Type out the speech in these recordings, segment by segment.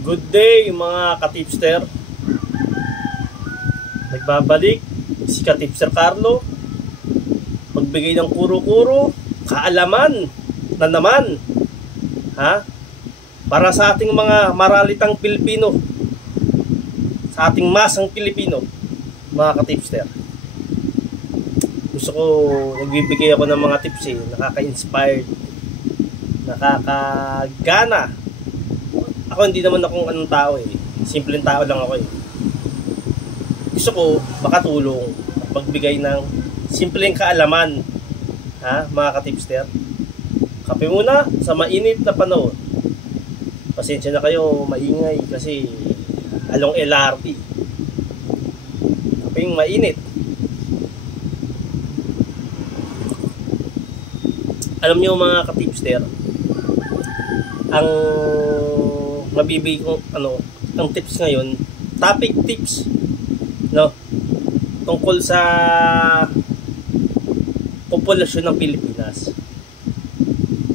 Good day mga katipster. Nagbabalik si Katipster Carlo. Magbigay ng kuro-kuro, kaalaman na naman, para sa ating mga maralitang Pilipino, sa ating masang Pilipino, mga katipster. Gusto ko, nagbibigay ako ng mga tips nakaka-inspired, nakakagana. Ako hindi naman akong anong tao simpleng tao lang ako Gusto ko makatulong, magbigay ng simpleng kaalaman, mga katipster. Kape muna sa mainit na panahon. Pasensya na kayo, maingay kasi along LRT. Kapeng mainit. Alam niyo mga katipster, ang mabibigay kong ang tips ngayon, topic tips, tungkol sa populasyon ng Pilipinas.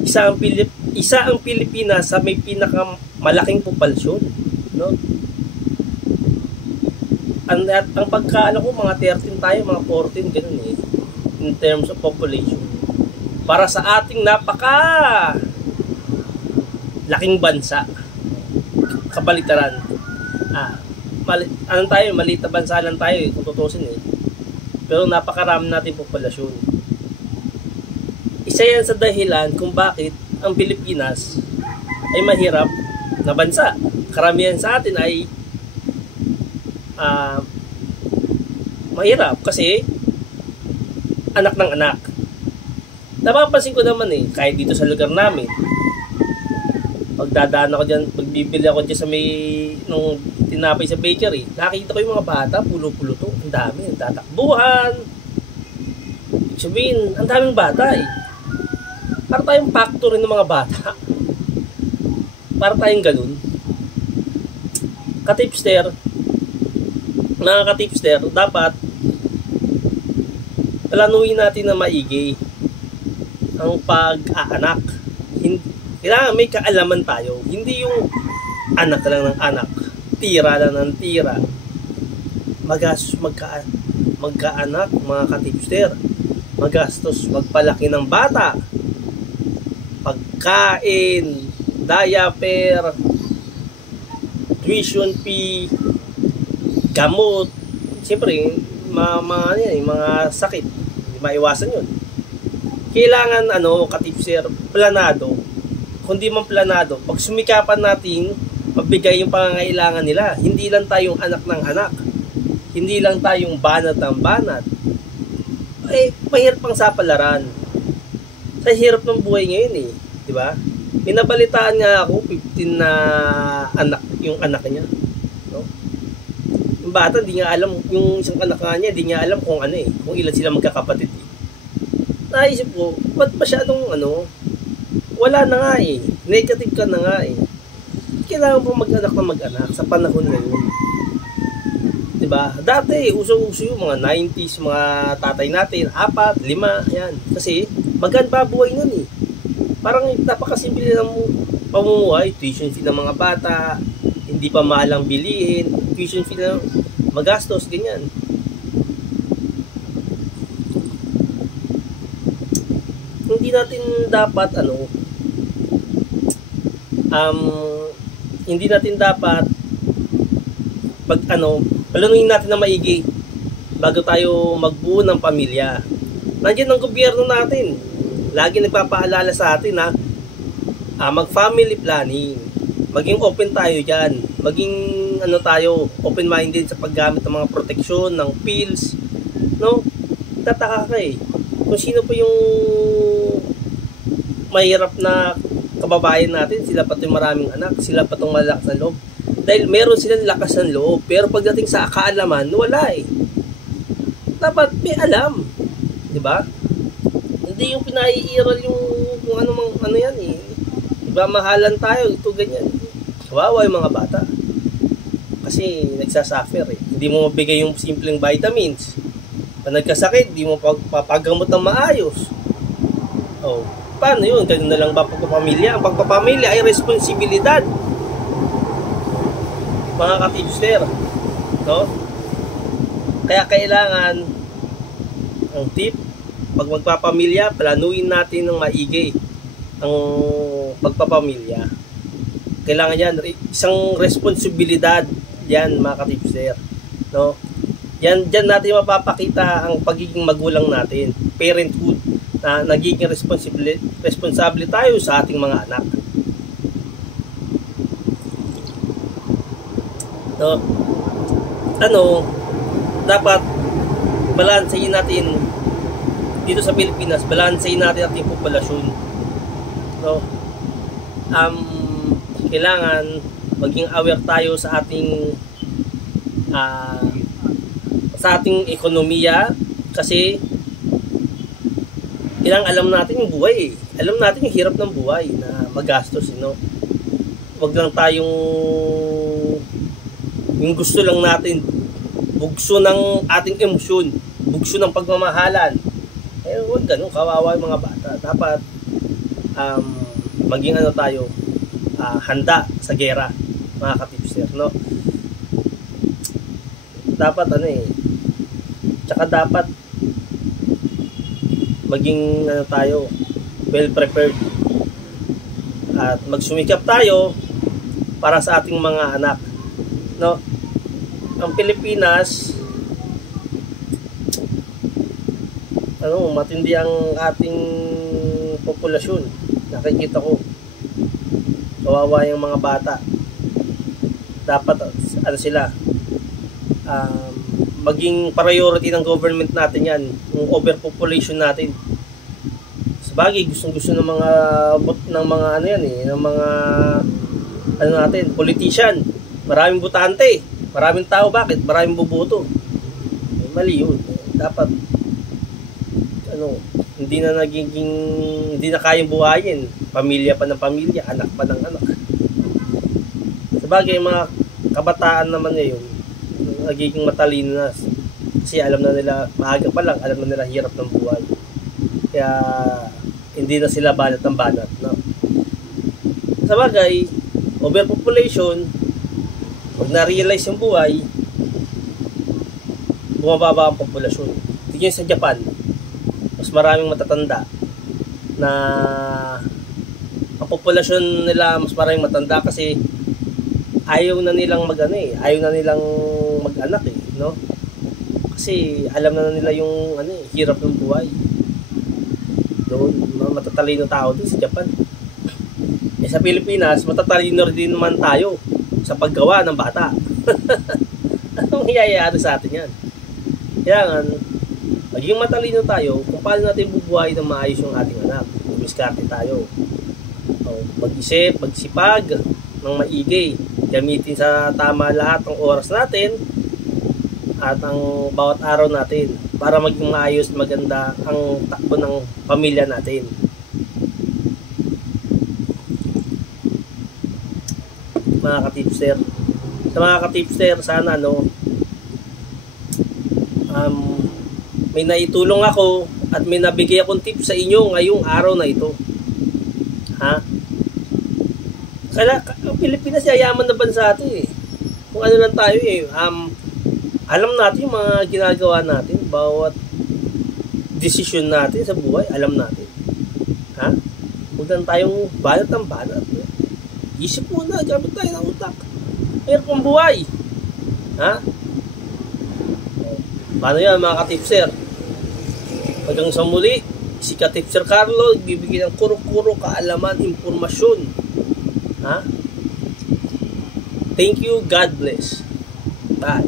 Isa ang Pilipinas sa may pinakamalaking populasyon, ang pagkaano ko mga 13 tayo, mga 14 ganun in terms of population. Para sa ating napaka laking bansa, kabalitaran. Maliit na bansa lang tayo kung tutusin pero napakarami natin populasyon. Isa yan sa dahilan kung bakit ang Pilipinas ay mahirap na bansa. Karamihan sa atin ay mahirap kasi anak ng anak. Napapansin ko naman kahit dito sa lugar namin, pagdadaan ako dyan, pagbibili ako dyan sa may nung tinapay sa bakery, nakikita ko yung mga bata, pulo-pulo to, ang dami, tatakbuhan. Sabihin, ang daming bata Para tayong factory ng mga bata. Para tayong ganun. Mga katipster, dapat planuhin natin na maigi ang pag-aanak. Kailangan may kaalaman tayo. Hindi yung anak lang ng anak, tira lang ng tira. Magastos magkaanak, mga katipster. Magastos magpalaki ng bata. Pagkain, diaper, tuition fee, gamot. Siyempre, mga sakit, hindi maiwasan yun. Kailangan katipster, planado. Kundi man planado, pag sumikapan natin magbigay yung pangangailangan nila, hindi lang tayong anak ng anak, hindi lang tayong banat ng banat. Mahirap pang sapalaran sa hirap ng buhay ngayon di ba? Minabalitaan nga ako 15 na anak yung anak niya, yung bata hindi nga alam, yung isang anak niya hindi niya alam kung kung ilan sila magkakapatid. Naisip ko, ba't masyadong wala na nga negative ka na nga kailangan po mag-anak na mag-anak sa panahon ngayon, diba? Dati uso-uso yung mga 90s, mga tatay natin 4, 5, yan, kasi maganda buhay nun parang napakasimple ng pamumuhay. Tuition fee ng mga bata, hindi pa mahalang bilihin, tuition fee na magastos, ganyan. Hindi natin dapat hindi natin dapat planuhin natin na maigi bago tayo magbuo ng pamilya. Nandiyan ang gobyerno natin, lagi nagpapaalala sa atin mag-family planning. Maging open tayo dyan, maging tayo open-minded sa paggamit ng mga proteksyon, ng pills, tataka ka kung sino pa yung mahirap na kababayan natin, sila pa itong maraming anak, sila pa itong malakas ng loob. Dahil meron silang lakas ng loob, pero pagdating sa kaalaman, wala Dapat may alam, di ba? Hindi yung pinaiiral yung kung yan diba, mahalan tayo, ito ganyan. Kawawa yung mga bata. Kasi nagsasuffer Hindi mo mabigay yung simpleng vitamins. Pag nagkasakit, di mo papagamot ng maayos. Paano yun? Ganun na lang ba pagpapamilya? Ang pagpapamilya ay responsibilidad. mga ka-tipster, no? Kaya kailangan ang tip, pag magpapamilya, planuin natin ng maigi ang pagpapamilya. Kailangan yan, isang responsibilidad yan mga ka-tipster, no? Yan, dyan natin mapapakita ang pagiging magulang natin, parenthood, na nagiging responsable tayo sa ating mga anak. No? Dapat balansehin natin dito sa Pilipinas, balansehin natin ang ating populasyon. No? Kailangan maging aware tayo sa ating ekonomiya, kasi kailangan alam natin yung buhay, alam natin yung hirap ng buhay na magastos, no? Wag lang tayong yung gusto lang natin, bugso ng ating emosyon, bugso ng pagmamahalan. Huwag ganun, kawawa yung mga bata. Dapat maging tayo, handa sa gera, mga ka-tipster, no? Dapat tsaka dapat maging tayo, well prepared, at magsumikap tayo para sa ating mga anak, no? Ang Pilipinas, matindi ang ating populasyon. Nakikita ko, kawawa yung mga bata. Dapat sila, maging priority ng government natin yan, yung overpopulation natin. Sabagay, gustong-gusto ng mga natin, politician, maraming butante, maraming tao. Bakit? Maraming boboto. Mali yun. Dapat hindi na kayang buhayin, pamilya pa ng pamilya, anak pa ng anak. Sabagay, mga kabataan naman ngayon nagiging matalino na, kasi alam na nila, maaga pa lang alam na nila hirap ng buhay, kaya hindi na sila banat ng banat, no? Sabagay, overpopulation, pag na-realize yung buhay, bumababa ang populasyon. Tingnan sa Japan, mas maraming matatanda, na ang populasyon nila mas maraming matanda kasi ayaw na nilang mag-anak, no? Kasi alam na nila yung hirap ng buhay. Doon, matatalino tao din sa Japan. Sa Pilipinas, matatalino din naman tayo sa paggawa ng bata. Anong hiyayari sa atin yan? Kaya maging matalino tayo kung paano natin bubuhay ng maayos yung ating anak. Umiskarte tayo. Mag-isip, magsipag ng maigi. Gamitin sa tama lahat ng oras natin at ang bawat araw natin para maging maayos, maganda ang takbo ng pamilya natin. Mga ka-tipster, sa mga ka-tipster, sana may naitulong ako at may nabigay akong tips sa inyo ngayong araw na ito. Kaya ang Pilipinas yayaman na bansa ito eh. Kung ano lang tayo eh. Alam natin yung mga ginagawa natin, bawat desisyon natin sa buhay, alam natin. Huwag lang tayong banat ng banat. Isip muna, gamit tayo ng utak. Mayroon pang buhay. Paano yan mga ka-tipster? Hanggang sa muli, si ka-tipster Carlo, bibigyan ng kuro-kuro kaalaman, impormasyon. Thank you. God bless. Bye.